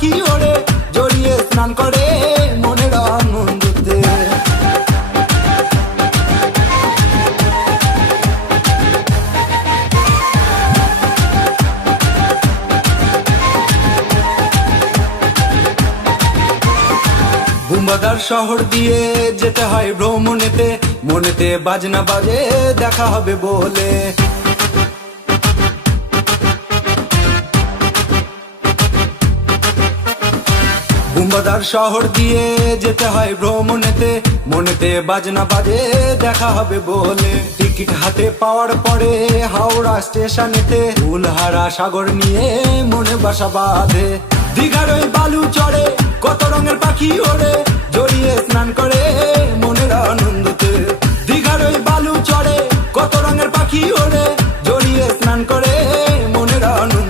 পাখি ওড়ে, জড়িয়ে স্নান করে মনের আনন্দতে। বুম্বাদার শহর দিয়ে যেতে হয় ভ্রমণেতে, মনেতে বাজনা বাজে দেখা হবে বলে। বুম্বাদার শহর দিয়ে যেতে হয় ভ্রমণেতে, মনেতে বাজনা বাজে দেখা হবে বলে। টিকিট হাতে পাওয়ার পরে হাওড়া স্টেশনেতে ফুলহারা সাগর নিয়ে মনে বাসা বাঁধে। দীঘার ওই বালু চড়ে কত রঙের পাখি ওড়ে, জড়িয়ে স্নান করে মনের আনন্দতে। দীঘার ওই বালু চড়ে কত রঙের পাখি ওড়ে, জড়িয়ে স্নান করে